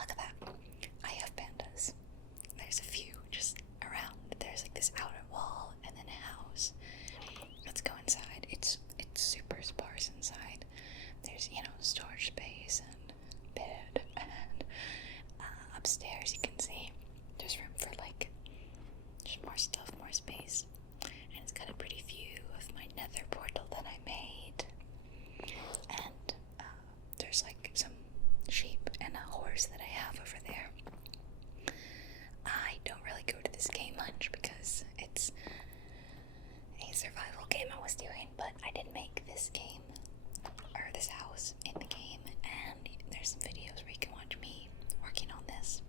look at that. I have pandas. There's a few just around. There's like this outer wall and then a house. Let's go inside. It's super sparse inside. There's, storage space and bed, and upstairs you can see there's room for like just more stuff, more space. And it's got a pretty view of my nether portal that I made. And there's like some sheep and a horse that I have over there. I don't really go to this game much because it's a survival game I was doing, but I did make this game, or this house in the game, and there's some videos where you can watch me working on this.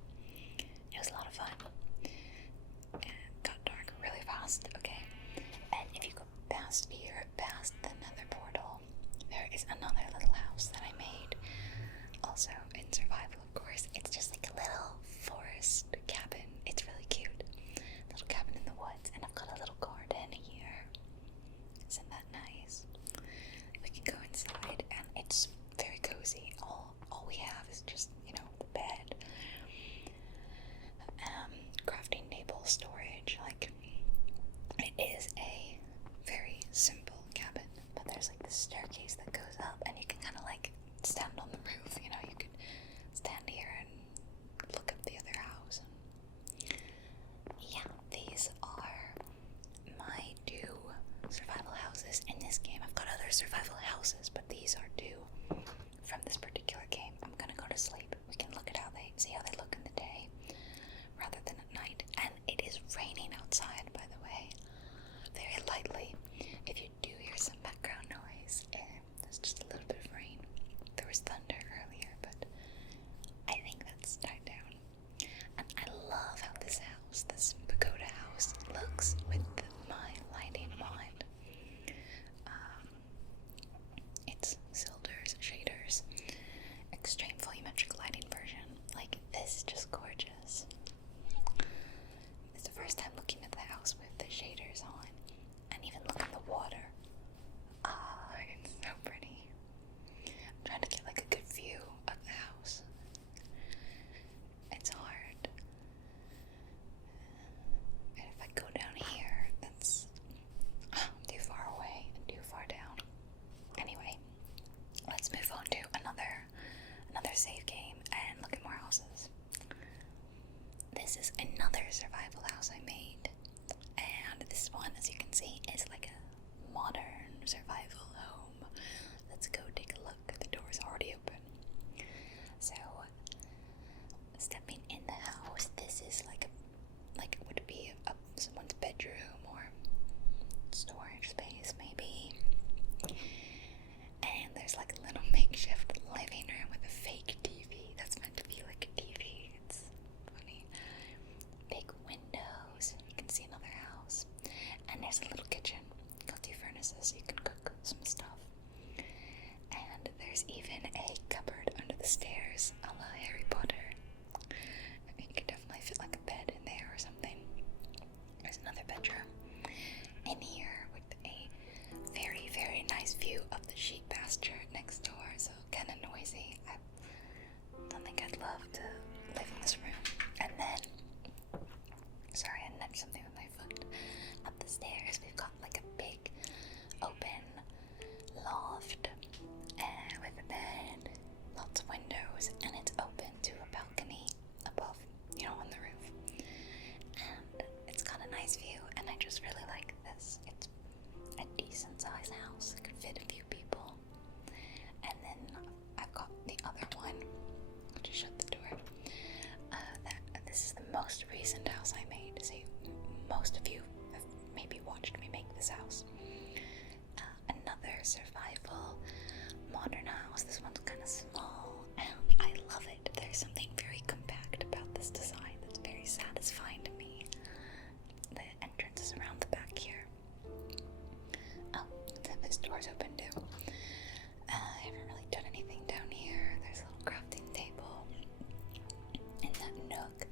It was a lot of fun. It got dark really fast, okay? And if you go past here, past the nether portal, there is another little house that I made. Also in survival, of course. It's just like a little forest cabin. It's really cute. Little cabin in the woods, and I've got a little garden here. Isn't that nice? We can go inside, and it's very cozy. All we have is just, the bed, crafting table, storage. Like, it is a very simple cabin, but there's like this staircase that goes up, and you can kind of like stand on the roof. You could stand here and look up the other house. Yeah, these are my 2 survival houses in this game. I've got other survival houses, but these are 2 from this particular game. I'm gonna go to sleep. We can look at see how they look in the day rather than at night. And it is raining outside, by the way, very lightly. If you do hear some background noise, there's just a little bit of rain. There was thunder earlier, but I think that's died down. And I love how this house, this pagoda house, looks with my lighting mod. It's Zildur's shaders, extreme volumetric lighting version. Like, this is just gorgeous. It's the first time looking at the house with the shaders on, and even look at the water. It's so pretty. I'm trying to get like a good view of the house. It's hard. And if I go down here, that's too far away and too far down. Anyway, let's move on to another save game and look at more houses. This is another survival house I made, and this one, as you can see, is like a modern survival home. Let's go take a look. The door's already open. So, stepping in the house, this is like it would be someone's bedroom or storage space, maybe. And there's like a little makeshift living room with a fake TV that's meant to be like a TV. It's funny. Big windows. You can see another house. And there's a little kitchen. Got 2 furnaces so you can cook some stuff. And there's even a cupboard under the stairs, a la Harry Potter. You could definitely fit like a bed in there or something. There's another bedroom in here with a very, very nice view of the sheep pasture next door, so kind of noisy. I don't think I'd love to live in this room. And then, sorry, I nudged something with my foot. Up the stairs, we've got like a big open loft with a bed, lots of windows, and it's open to a balcony above, on the roof. And it's got a nice view, and I just really like this. It's a decent sized house. It could fit a few people. And then I've got the other one. I'll just shut the door. This is the most recent house I made. So most of you have maybe watched me make this house. Another survival modern house. This one's kind of small, and I love it. There's something very compact about this design that's very satisfying to me. The entrance is around the back here. Oh, this door's open too. I haven't really done anything down here. There's a little crafting table in that nook.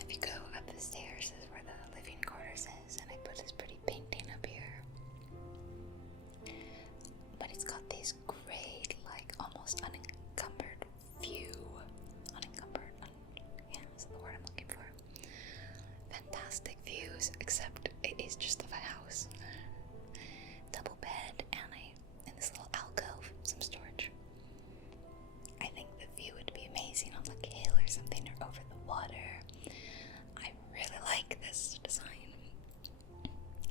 If you go up the stairs, this is where the living quarters is, and I put this pretty painting up here. But it's got these great something, or over the water. I really like this design.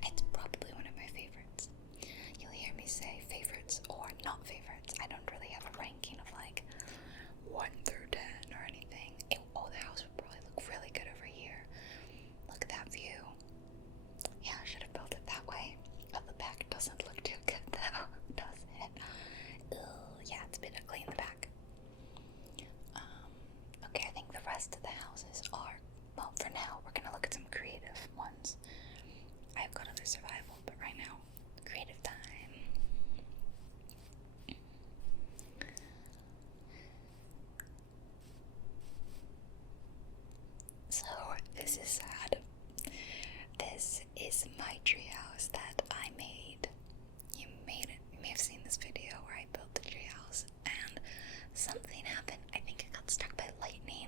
It's probably one of my favorites. You'll hear me say favorites or not favorites. I don't really have a ranking of like 1 through 10 or anything. The house would probably look really good over here. Look at that view. Yeah, I should have built it that way. But the back doesn't look too good though, does it? Ugh, yeah, it's a bit ugly in the back. Okay, I think the rest of the houses are, well, for now, we're gonna look at some creative ones. I've got other survival, but right now, creative time. So, this is sad. This is my treehouse that I made. You may have seen this video where I built the treehouse, and something happened. I think it got struck by lightning,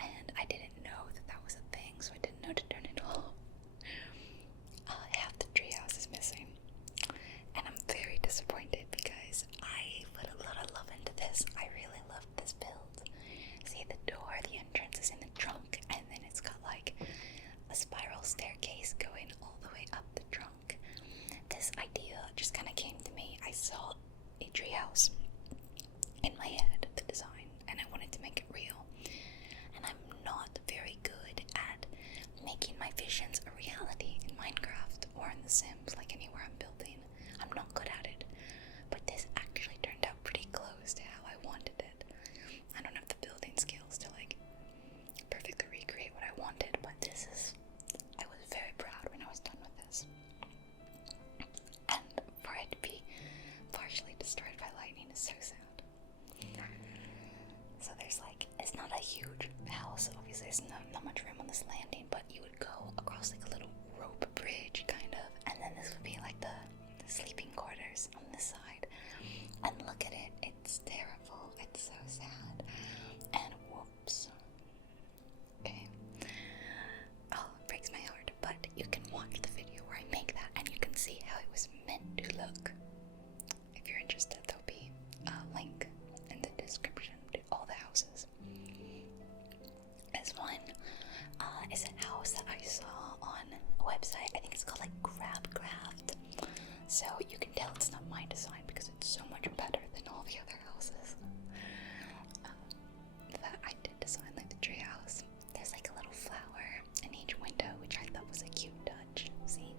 and I didn't know that was a thing, so I didn't know to turn it off. Half the treehouse is missing, and I'm very disappointed because I put a lot of love into this. I really loved this build. See the door, the entrance is in the trunk, and then it's got like a spiral staircase going all the way up the trunk. This idea just kind of came to me. I saw a treehouse in my head, the design, and I wanted to make it real. And I'm not very good at making my visions a reality in Minecraft or in The Sims, like anywhere I'm building. I'm not good at it. But this actually turned out pretty close to how I wanted it. I don't have the building skills to like perfectly recreate what I wanted, but I was very proud when I was done with this. And for it to be partially destroyed by lightning is so sad. So there's like, it's not a huge house, obviously there's not much room on this landing, but you would go across like a little rope bridge kind of, and then this would be like the sleeping quarters on this side. And look at it, it's terrible, it's so sad. And whoops. Okay. Oh, it breaks my heart, but you can watch the video where I make that and you can see how it was meant to look. If you're interested, there'll be a link in the description to all the houses. This one is a house that I saw on a website. I think it's called like Crabcraft. So you can tell it's not my design because it's so much better than all the other houses that I did design, like the treehouse. There's like a little flower in each window, which I thought was a cute touch. See?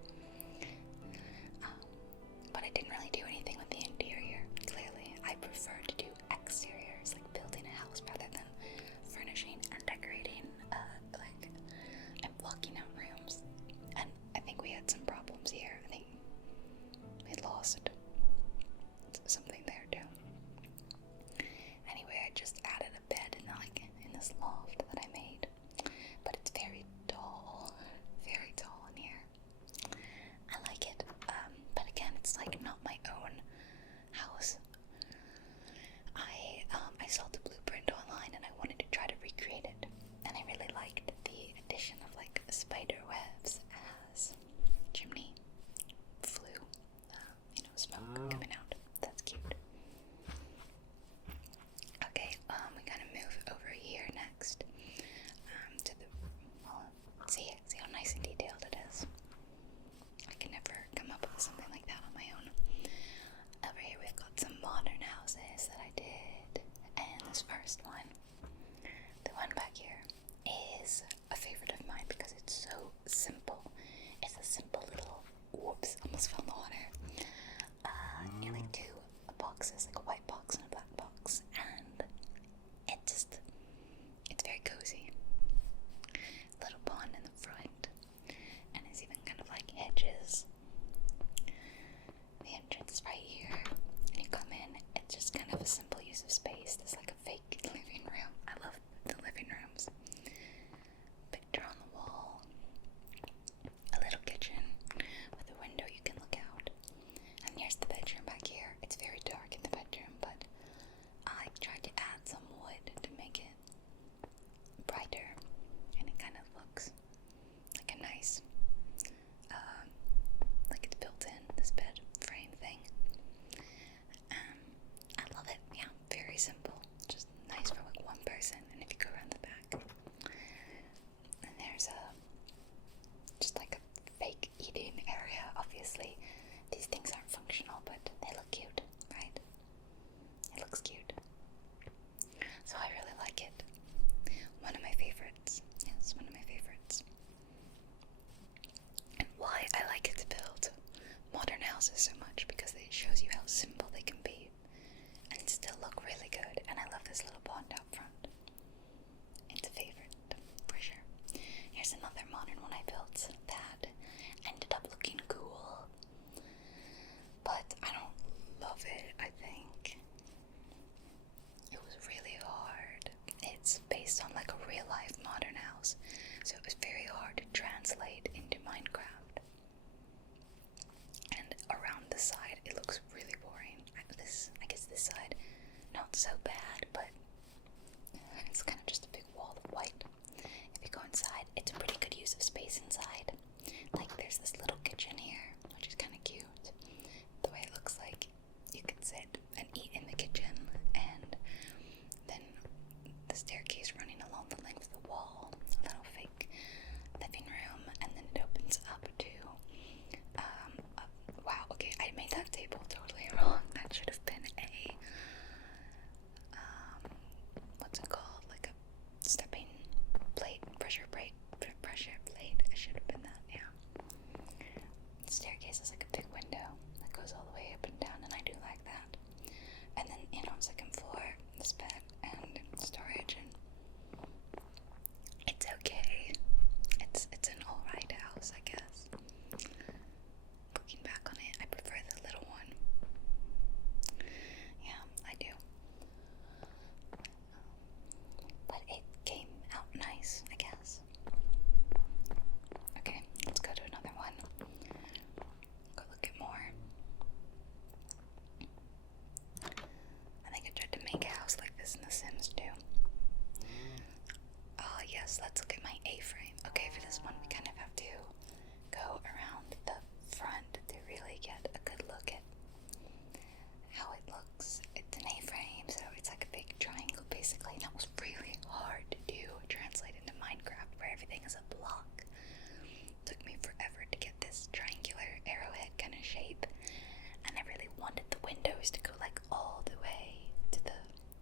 But I didn't really do anything with the interior. Clearly, I prefer to do exteriors, like building a house rather than furnishing and decorating, and blocking out rooms. And I think we had some problems here. I think we lost something there too. Anyway, I just added a bed in this loft that I made, but it's very tall in here. I like it, but again, it's like not my own house. I saw the blueprint online and I wanted to try to recreate it, and I really liked the addition of like spider webs as chimney flue, smoke coming out. That's cute. Okay, we kind of move over here next, to the, see how nice and detailed it is. I can never come up with something like that on my own. Over here we've got some modern houses that I did, and this first one, the one back here, is a favorite of mine because it's so simple. It's a simple little, whoops, almost fell in the water. You like two boxes, like a white box and a black box, and it's very cozy. Little pond in the front, and it's even kind of like hedges. The entrance is right here, and you come in. It's just kind of a simple use of space. There's like a fake living room. I love the living rooms. Picture on the wall. A little kitchen with a window you can look out. And here's the bedroom back here. It's very dark in the bedroom, but I tried to add some wood to make it brighter, and it kind of looks like a nice, like it's built in, this bed frame thing. I love it. Yeah, very simple. translate into Minecraft. And around the side, it looks really boring. I guess this side, not so bad, but it's kind of just a big wall of white. If you go inside, it's a pretty good use of space inside. Like, there's this little kitchen here, which is kind of cute. The way it looks like you can sit and eat in the kitchen, and then the staircase running along the length of the wall, a little fake living room, and then it opens up to, wow, okay, I made that table totally wrong. That should have been a, what's it called, like a stepping plate, pressure plate, it should have been that, yeah. The staircase is like a big window that goes all the way up and down, and I do like that. And then, second floor, this bed and storage, and it's okay. It's an alright house, I guess. Looking back on it, I prefer the little one. Yeah, I do. But it came out nice, I guess. Okay, let's go to another one. Go look at more. I think I tried to make a house like this in The Sims too. Oh yes, let's look at my A-frame. Okay, for this one we kind of have to go around the front to really get a good look at how it looks. It's an A-frame, so it's like a big triangle basically, and that was really hard to do, translate into Minecraft where everything is a block. Took me forever to get this triangular arrowhead kind of shape, and I really wanted the windows to go like all the way to the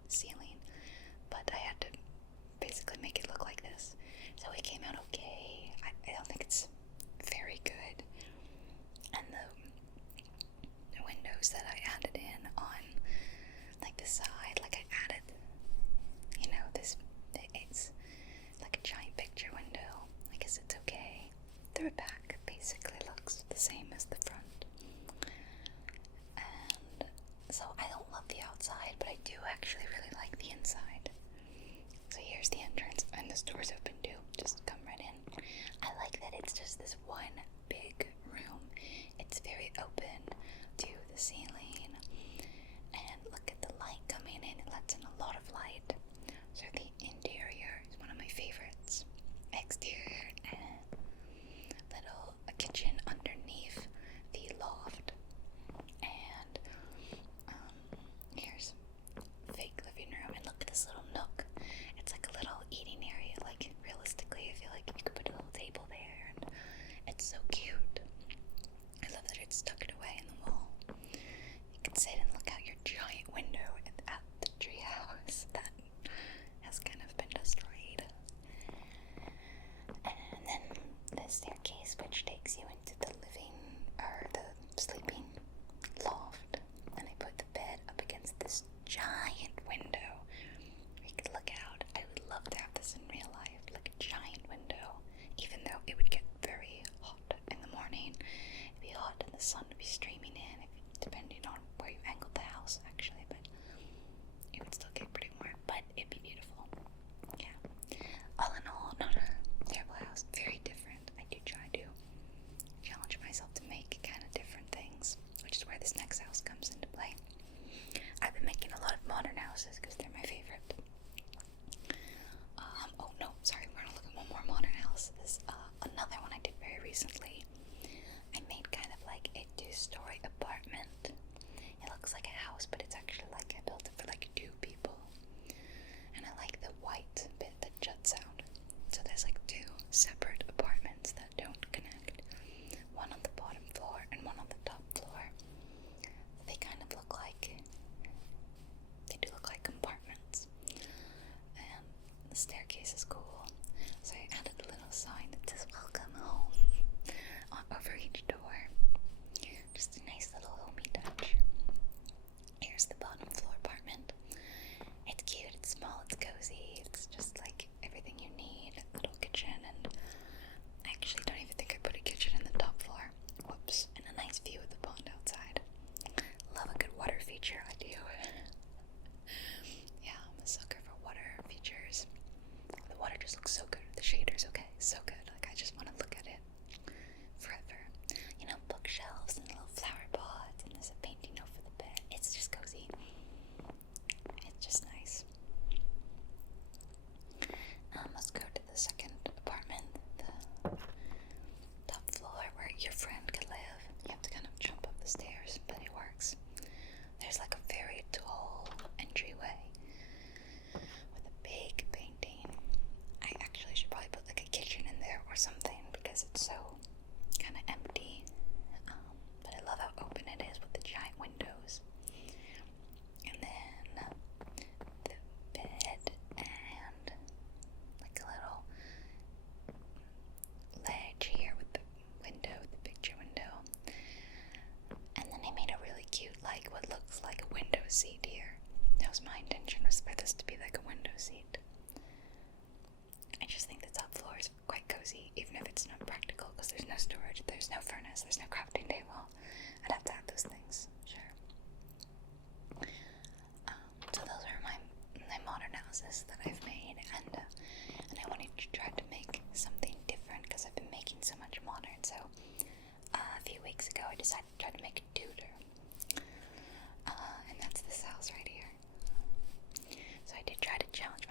ceiling, but I had to basically make it look like this. So it came out okay. I don't think it's very good. And the windows that I added in on like the side, like I added, this, it's like a giant picture window. I guess it's okay. The back basically looks the same as the front. And so I don't love the outside, but I do actually really like the inside. So here's the entrance, and this door's open too. Just come right in. I like that it's just this one big room. It's very open to the ceiling, and look at the light coming in. It lets in a lot of light. So the interior is one of my favorites. Exterior, little kitchen underneath the loft, and here's fake living room, and look at this little nook. It's like a little eating area. Like, realistically, I feel like you could put a little table there, and it's so cute. I love that it's tucked away in the wall. You can sit and look out your giant window at the treehouse that has kind of been destroyed. And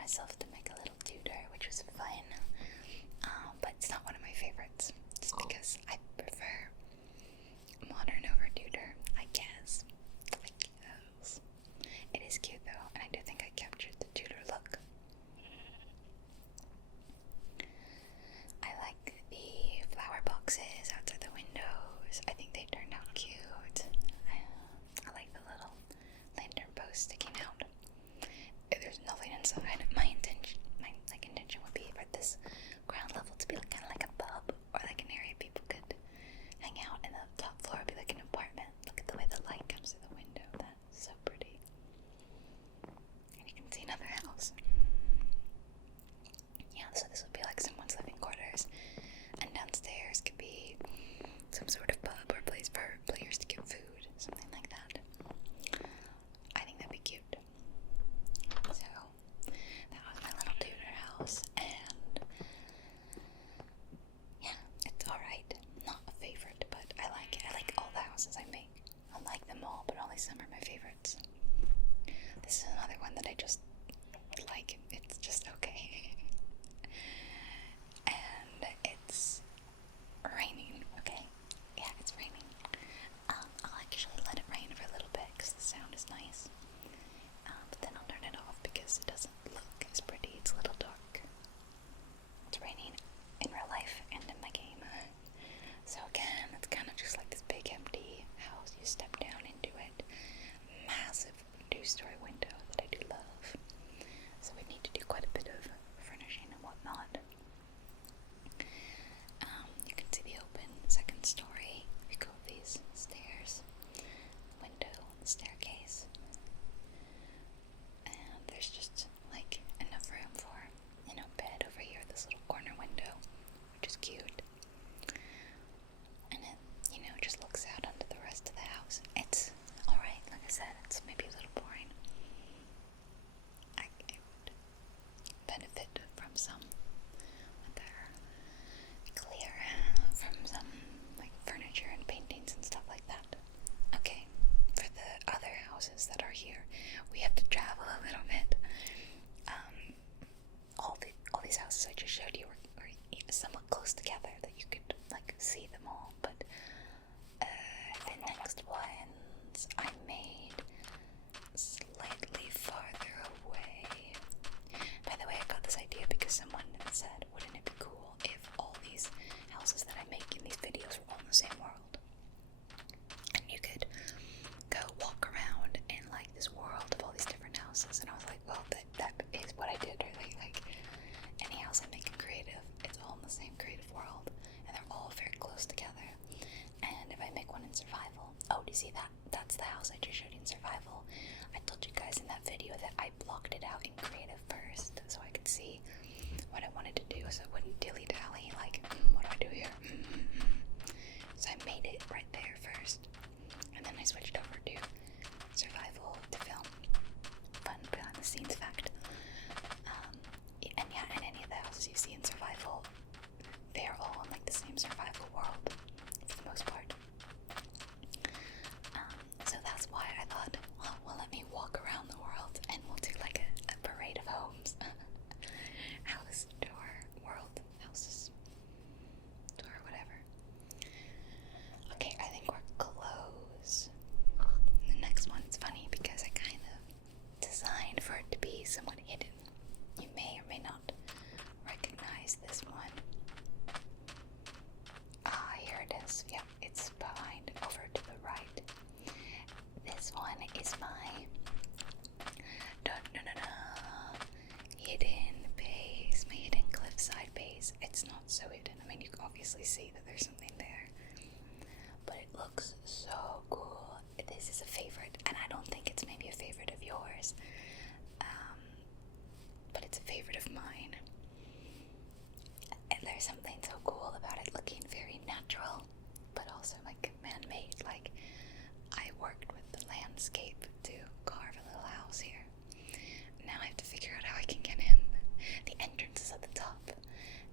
myself to make a little Tudor, which was fun. But it's not one of my favorites, just because I prefer modern over Tudor, I guess. It is cute though, and I do think I captured the Tudor look. I like the flower boxes outside the windows. I think they turned out cute. I like the little lantern post sticking out. There's nothing inside. My intention would be for this ground level to be kind of like a pub, or like an area people could hang out, and the top floor would be like an apartment. Look at the way the light comes through the window. That's so pretty. And you can see another house. Yeah, so this would be like someone's living quarters, and downstairs could be some sort of pub or place for players to get food, something like that. I think that'd be cute. So that was my little Tudor house, and yeah, it's alright. Not a favorite, but I like it. I like all the houses I make. I like them all, but only some are my favorites. This is another one that I just like. It's just okay. And it's raining, okay? Yeah, it's raining. I'll actually let it rain for a little bit because the sound is nice. But then I'll turn it off because it doesn't look as pretty. It's a little dark. It's raining in real life and in my game. So again, it's kind of just like this big empty house. You step down into it. Massive 2-story window that I do love. So we need to do quite a bit of furnishing and whatnot. You can see the open second story. We go up these stairs, window, the staircase, and there's just like enough room for, bed over here, this little corner window, which is cute. And it, just looks out onto the rest of the house. It's alright, like I said, it's maybe a little boring. I would benefit from some other clear, from some like furniture and paintings and stuff like that. Okay, for the other houses that are here, we have to travel a little bit. All these houses I just showed you were somewhat close together that you could like see them all, but the next ones I made slightly farther away. By the way, I got this idea because someone said, wouldn't it be cool if all these houses that I make in these videos were all in the same world? And you could go walk around in like this world of all these different houses. And I was like, well, that is what I did, really. Like, any house I make in creative, it's all in the same creative world, and they're all very close together. And if I make one in survival, oh, do you see that? That's the house I just showed you in survival. I told you guys in that video that I blocked it out in creative first, so I could see what I wanted to do, so it wouldn't dilly-dally, like, what do I do here? So I made it right there first, and then I switched over to survival to film. Fun behind the scenes fact. And yeah, in any of the houses you see in survival, they're all in like the same survival world for the most part. So that's why I thought, well, let me walk around the world and we'll do like a parade of homes. House, door, world, houses, door, whatever. Okay, I think we're close. The next one's funny because I kind of designed for it to be somewhat hidden. You may or may not recognize this one. Ah, here it is. Yep, it's behind, over to the right. This one is my hidden base, my hidden cliffside base. It's not so hidden. I mean, you can obviously see that there's something there, but it looks so cool. This is a favorite, and I don't think it's maybe a favorite of yours, but it's a favorite of mine. And there's something so cool about it looking very natural, but also like man-made. Like, I worked with the landscape to carve a little house here. Now I have to figure out how I can get in. The entrance is at the top,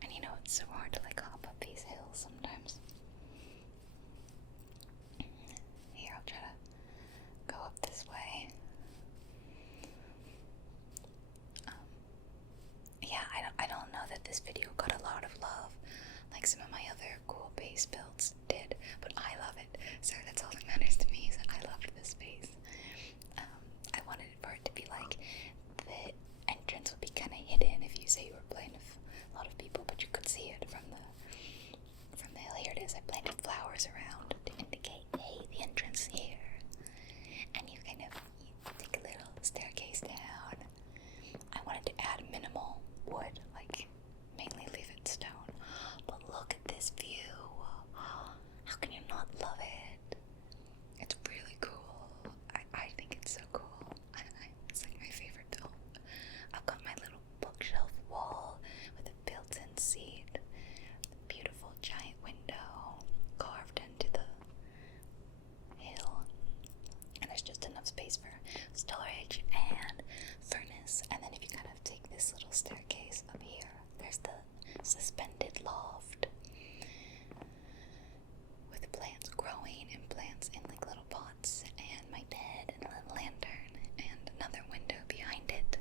and it's so hard to like hop up these hills sometimes. Here, I'll try to go up this way. this video got a lot of love, like some of my other cool base builds did, but I love it, so that's all that matters to me, is that I loved this base. I wanted for it to be like, the entrance would be kind of hidden if you say you were playing with a lot of people, but you could see it from the hill. Here it is. I planted flowers around to indicate, hey, the entrance here. And you kind of take a little staircase down. I wanted to add minimal wood, like mainly leave it stone. But look at this view. How can you not love it? It's really cool. I think it's so cool. It's like my favorite build. I've got my little bookshelf wall with a built-in seat, beautiful giant window carved into the hill, and there's just enough space for storage and furnace. And then if you kind of take this little staircase up here, there's the suspended loft with plants growing and plants in like little pots, and my bed and a little lantern and another window behind it.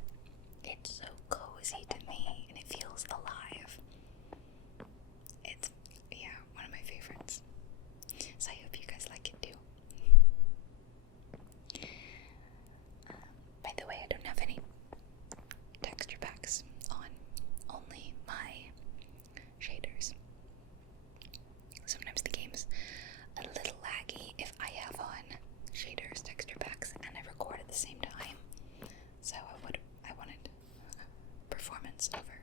It's so cozy to me, and it feels alive. It's, yeah, one of my favorites. So I hope you guys like it too. By the way, I don't have any texture packs on, only my shaders. Sometimes the game's a little laggy if I have on shaders, texture packs, and I record at the same time. So I wanted performance over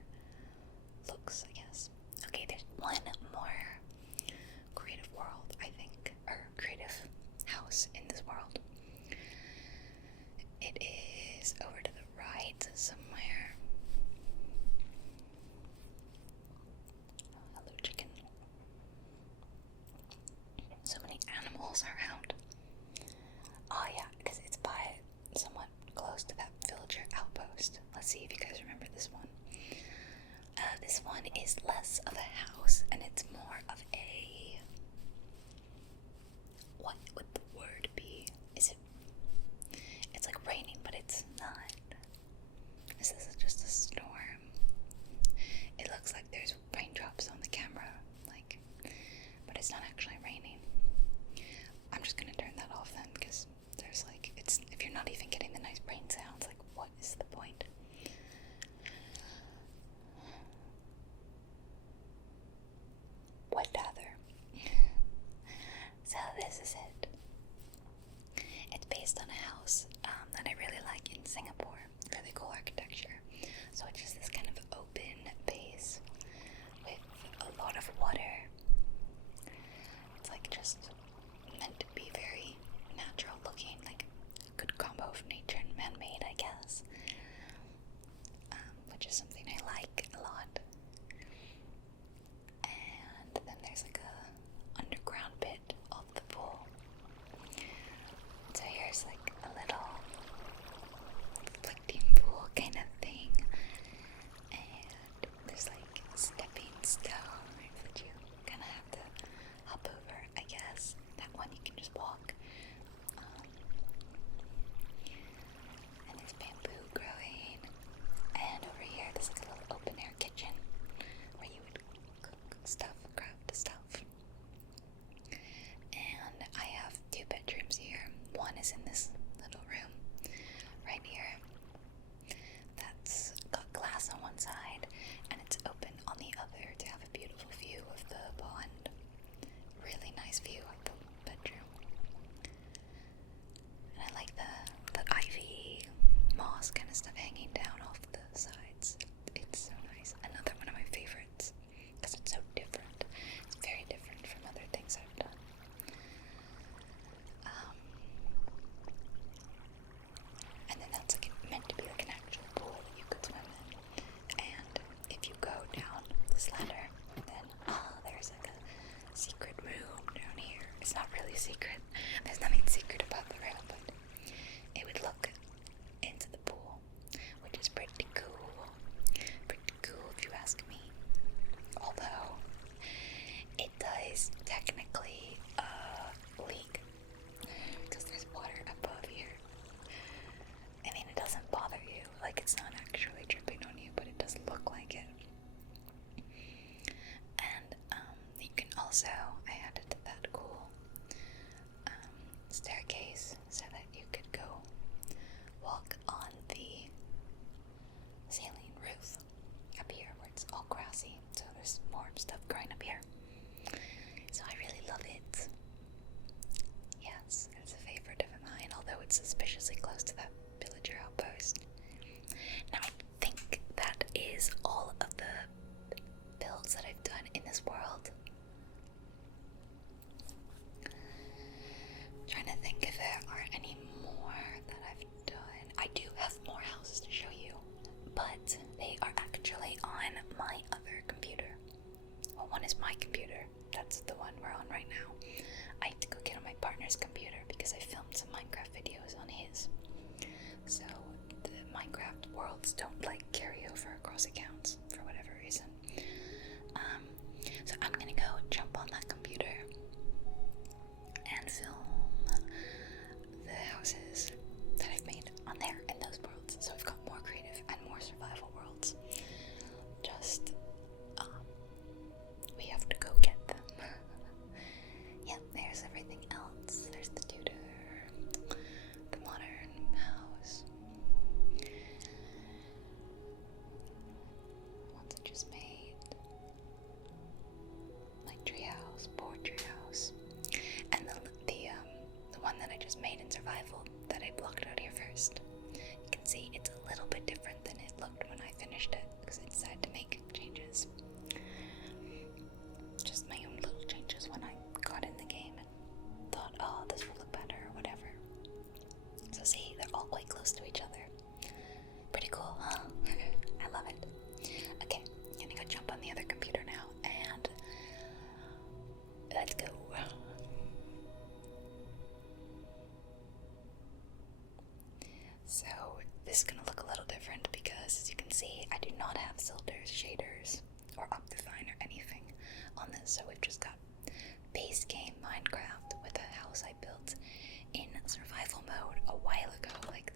looks, I guess. Okay, there's one more creative world, I think, or creative house in this world. It is over to the right somewhere. Hello, chicken. So many animals around. Oh yeah, because it's by somewhat close to that villager outpost. Let's see if you guys remember this one. This one is less of a house, and it's more of a... what would the word be? Is it... It's like raining, but it's not. This is just a storm. It looks like there's raindrops on the camera, like, but it's not actually raining. I'm just gonna turn that off then, because there's like, it's, if you're not even getting the nice rain sounds, like, what is the point? What other? So this is it. It's based on a house that I really like in Singapore. Really cool architecture. So it's just this kind of open base with a lot of water. It's like just meant to be very natural looking, like a good combo of nature and man-made, I guess. Which is something I like a lot. And then there's like a underground bit of the pool. So here's like a little reflecting pool kind of thing. And there's like stepping stones that you kind of have to hop over, I guess. That one you can just walk. And there's bamboo growing. And over here there's like a little open air kitchen where you would cook stuff, craft stuff. there's more stuff growing up here. So I really love it. Yes, it's a favorite of mine, although it's suspiciously close to that villager outpost. Now I think that is all of the builds that I've done in this world. I'm trying to think if there are any more that I've done. I do have more houses to show you, but they are actually on my other computer. Well, one is my computer. That's the one we're on right now. I had to go get on my partner's computer because I filmed some Minecraft videos on his. So the Minecraft worlds don't like carry over across accounts for whatever reason. So I'm gonna go jump on that computer and film the houses that I've made on there in those worlds. So we've got more creative and more survival worlds. Just we have to go get them. Yep, there's everything else. There's the Tudor, the modern house. Ones I just made. Like treehouse, board treehouse. And the one that I just made in survival that I blocked out here first. You can see it's a little bit different than it looked when I finished it because I decided to make changes. Just my own little changes when I got in the game and thought, oh, this will look better or whatever. So see, they're all quite close to each other. Pretty cool, huh? I love it. Okay, I'm gonna go jump on the other computer now and let's go. So this is gonna look a little different because, as you can see, I do not have filters, shaders, or Optifine or anything on this. So we've just got base game Minecraft with a house I built in survival mode a while ago, like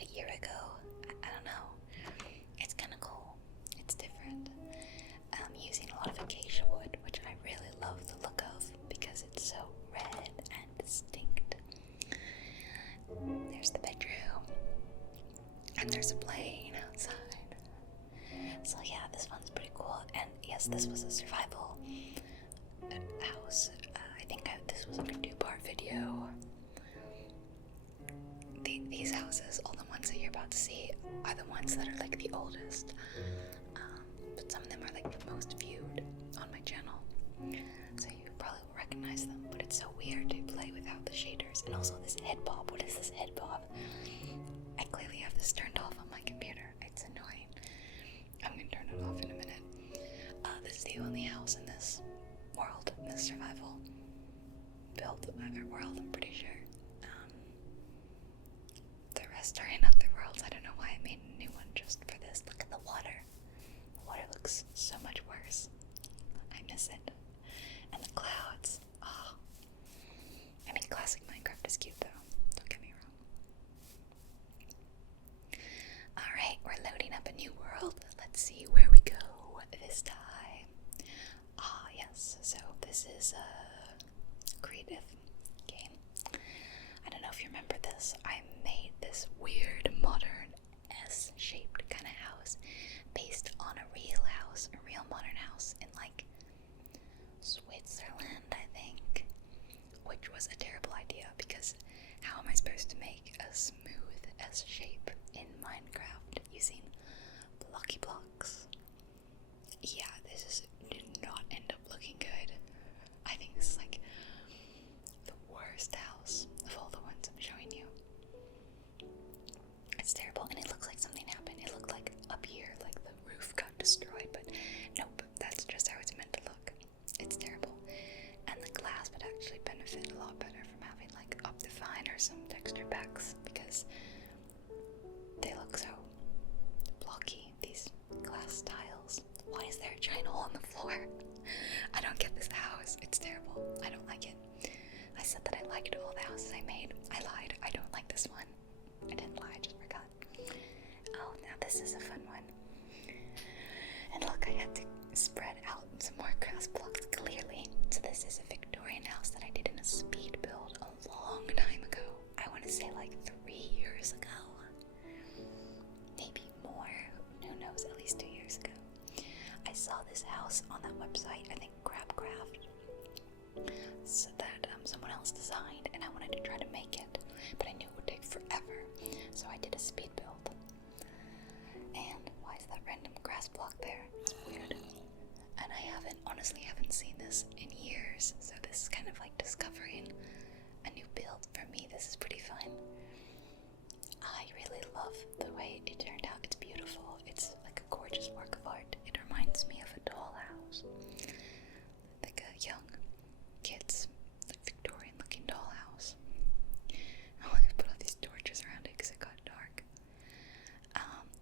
a year ago. I don't know. It's kind of cool. It's different. I'm using a lot of acacia wood, which I really love the look of because it's so red and distinct. There's the bedroom. And there's a plane outside. So yeah, this one's pretty cool. And yes, this was a survival house. I think this was like a 2-part video. These houses, all the ones that you're about to see, are the ones that are like the oldest. But some of them are like the most viewed on my channel. So you probably will recognize them. But it's so weird to play without the shaders. And also this head bob. What is this head bob? I clearly have this turned off on my computer. It's annoying. I'm gonna turn it off in a minute. This is the only house in this world, in this survival build world, I'm pretty sure. The rest are in other worlds. I don't know why I made a new one just for this. Look at the water. The water looks so much worse. I miss it. And the clouds. Oh. I mean, classic Minecraft is cute though. Don't get me wrong. Alright, we're loading up a new world. Let's see where we go this time. Ah, yes. So this is a creative game. I don't know if you remember this. I made this weird modern S-shaped kind of house based on a real house, a real modern house in like Switzerland, I think, which was a terrible idea because how am I supposed to make a smooth S shape in Minecraft using blocky blocks? Yeah, did not end up looking good. I think this is like the worst house of all the ones I'm showing you. It's terrible, and it looks like something happened. It looked like up here, like the roof got destroyed, but nope, that's just how it's meant to look. It's terrible. And the glass would actually benefit a lot better from having like Optifine or some texture packs because they look so blocky, these glass tiles. Why is there a giant hole in the floor? I don't get this house. It's terrible. I don't like it. I said that I liked all the houses I made. I lied. I don't like this one. I didn't lie, I just forgot. Oh, now this is a fun one. And look, I had to spread out some more grass blocks clearly. So this is a Victorian house that I did in a speed build a long time ago. I want to say like 3 years ago. Maybe more. Who knows? At least 2 years ago. I saw this house on that website, I think Crabcraft, so that someone else designed, and I wanted to try to make it, but I knew it would take forever, so I did a speed build. And why is that random grass block there? It's weird. And I honestly haven't seen this in years, so this is kind of like discovering a new build for me. This is pretty fun. I really love the way it turned out. It's beautiful. It's like a gorgeous work of art. It reminds me of a dollhouse, like a young kid's Victorian looking dollhouse. I want to put all these torches around it because it got dark.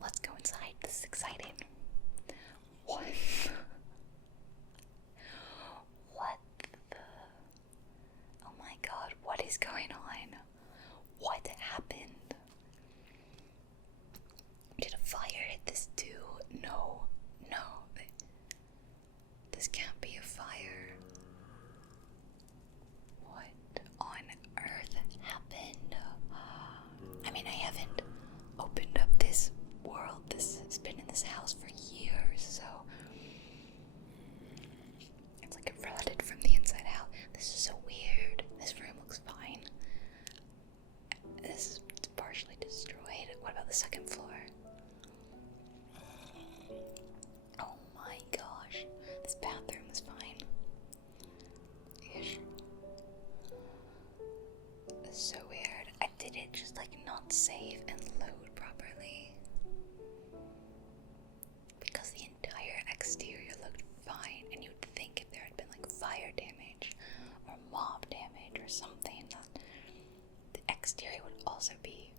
Let's go inside. This is exciting. What? What the? Oh my god, what is going on? What happened? Did a fire hit this too? No. This can't be a fire. What on earth happened? I mean, I haven't opened up this world. This has been in this house for years, so it's like it rotted from the inside out. This is so weird. This room looks fine. This is partially destroyed. What about the second floor? Oh my gosh. This bathroom is fine. Ish. This is so weird. Did it just like not save and load properly? Because the entire exterior looked fine, and you'd think if there had been like fire damage or mob damage or something, that the exterior would also be,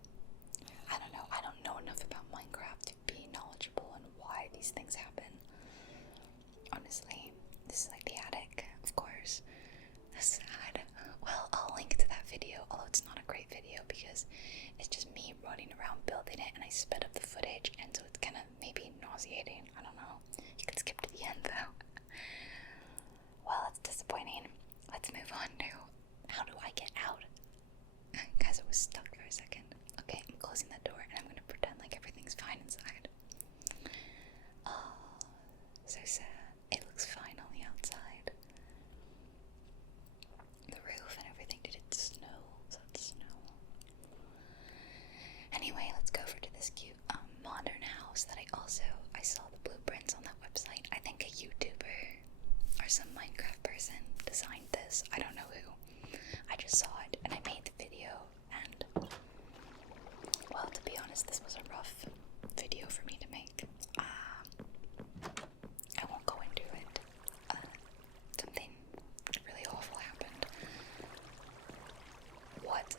I don't know, I don't know enough about Minecraft to be knowledgeable on why these things happen. Honestly, this is like the attic, of course. That's sad. Well, I'll link to that video, although it's not a great video because it's just me running around building it, and I sped up the footage, and so it's kind of maybe nauseating. I don't know. You can skip to the end though. Well, it's disappointing. Let's move on to how do I get out? Guys, I was stuck for a second. Okay, I'm closing that door, and I'm gonna pretend like everything's fine inside. Oh, so sad. It looks fine on the outside. The roof and everything. Did it snow? Was that snow? Anyway, let's go over to this cute modern house that I saw the blueprints on that website. I think a YouTuber or some Minecraft person designed this. I don't know who. I just saw it and I made the video, and well, to be honest, this was a rough video for me to make. I won't go into it. Something really awful happened. What?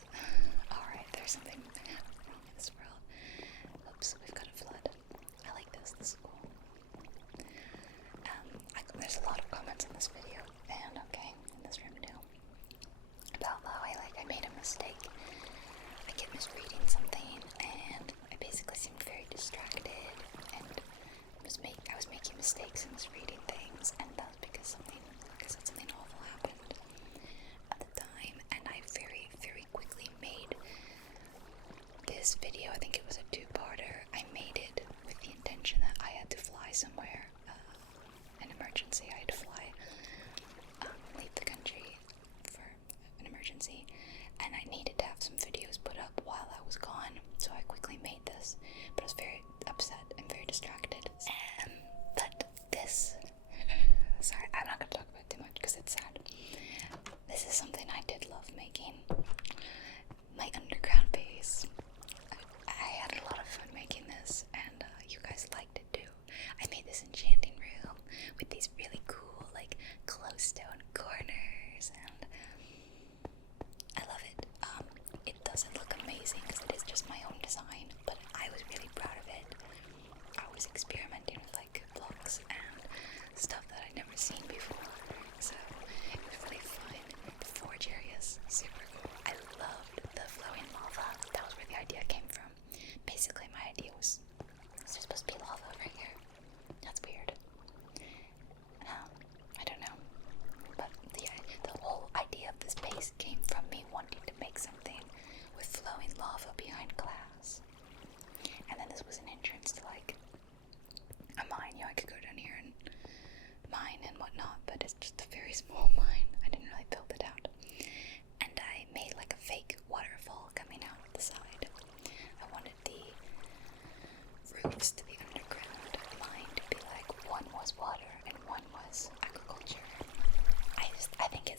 Alright, there's something wrong in this world. Oops, we've got a flood. I like this. This is cool. There's a lot of comments in this video, and okay, in this room too, about how I made a mistake. I kept misreading something, and I basically seemed very distracted, and I was making mistakes and misreading things, and that was because something awful happened at the time, and I very, very quickly made this video. I think it was a two-parter. I made it with the intention that I had to fly somewhere, an emergency. I had to fly, leave the country for an emergency, and I needed to have some videos put up while I was gone, so I quickly made this, but I was very upset and very distracted. But this, sorry, I'm not going to talk about it too much because it's sad. This is something I did love making. My underground base. I had a lot of fun making this, and you guys liked it too. I made this enchanting room with these really cool, like, glowstone corners, and I love it. It doesn't look amazing because it is just my own design, but I was really proud of it. I was experimenting with, like, blocks and stuff that I'd never seen before, so it was really fun. The forge area is super cool. I loved the flowing lava. That was where the idea came from. Basically, my idea was there's supposed to be lava right here. That's weird. I don't know. But the whole idea of this base came from me wanting to make something with flowing lava behind glass. And then this was an entrance to, like, a mine. You know, I could go down here and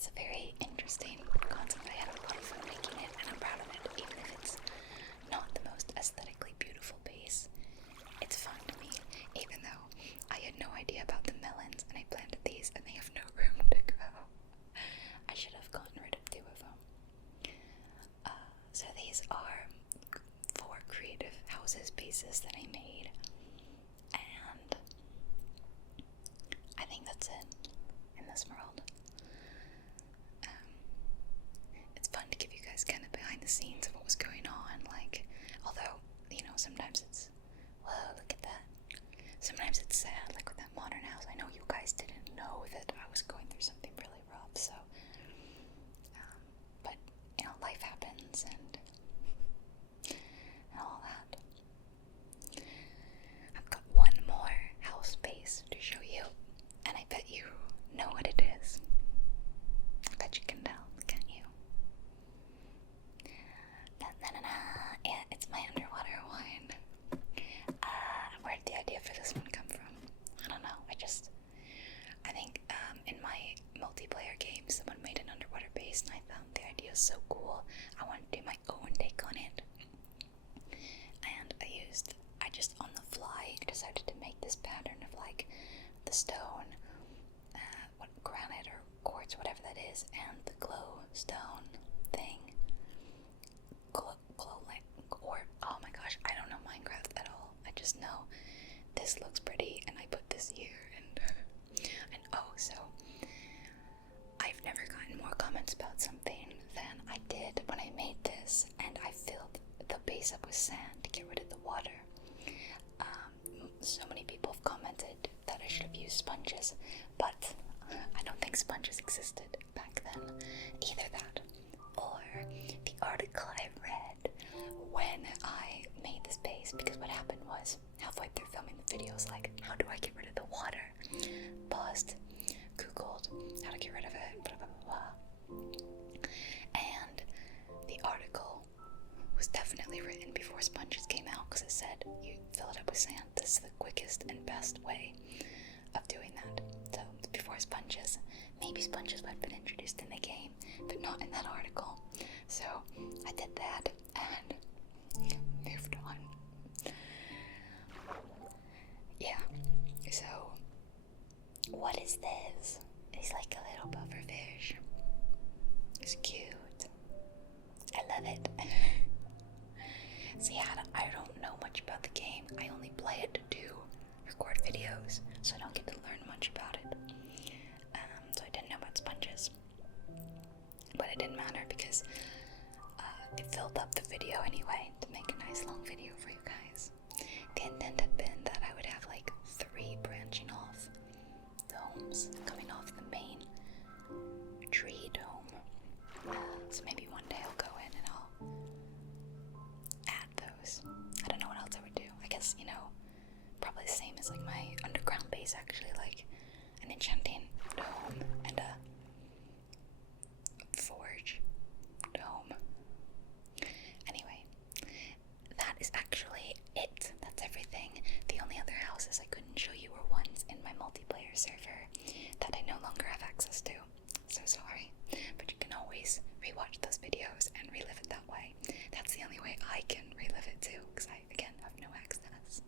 it's a very interesting concept. I had a lot of fun making it, and I'm proud of it, even if it's not the most aesthetically beautiful base. It's fun to me, even though I had no idea about the melons, and I planted these, and they have no room to grow. I should have gotten rid of 2 of them. So these are 4 creative houses bases that I made, and I think that's it in this world. It's fun to give you guys kind of behind the scenes of what was going on, like, although, you know, sometimes it's, whoa, look at that. Sometimes it's sad, like with that modern house. I know you guys didn't know that I was going through something really rough, so, but, you know, life happens, and all that. I've got one more house base to show you, and I bet you know what it is. I bet you can tell, can't you? Yeah, it's my underwater wine. Where did the idea for this one come from? I don't know. I think in my multiplayer game, someone made an underwater base, and I found the idea so cool. I wanted to do my own take on it, and I just on the fly decided to make this pattern of like the stone, what granite or quartz, whatever that is, and the glowstone thing. Or oh my gosh, I don't know Minecraft at all. I just know this looks pretty, and I put this here, and oh, so I've never gotten more comments about something than I did when I made this, and I filled the base up with sand to get rid of the water. So many people have commented that I should have used sponges, but I don't think sponges existed back then. Either that, or the article I read when I made this base, because what happened was, halfway through filming the video, I was like, how do I get rid of the water? Paused, googled how to get rid of it, blah blah blah blah. And the article was definitely written before sponges came out, because it said you fill it up with sand. This is the quickest and best way of doing that. So before sponges, maybe sponges would have been introduced in the game, but not in that article. So I did that and moved on. Yeah, so what is this? It's like a little pufferfish. It's cute. I love it. See, I don't know much about the game. I only play it to record videos, so I don't get to learn much about it. So I didn't know about sponges. But it didn't matter, because it filled up the video anyway to make a nice long video for you guys. The intent had been that I would have like 3 branching off domes coming off the main tree dome. So maybe one day I'll go in and I'll add those. I don't know what else I would do. I guess, you know, probably the same as like my underground base, actually, like an enchanting dome and a forge dome. Anyway, that is actually it. That's everything. The only other houses I couldn't show you were ones in my multiplayer server that I no longer have access to. So sorry, but you can always rewatch those videos and relive it that way. That's the only way I can relive it too, because I, again, have no access.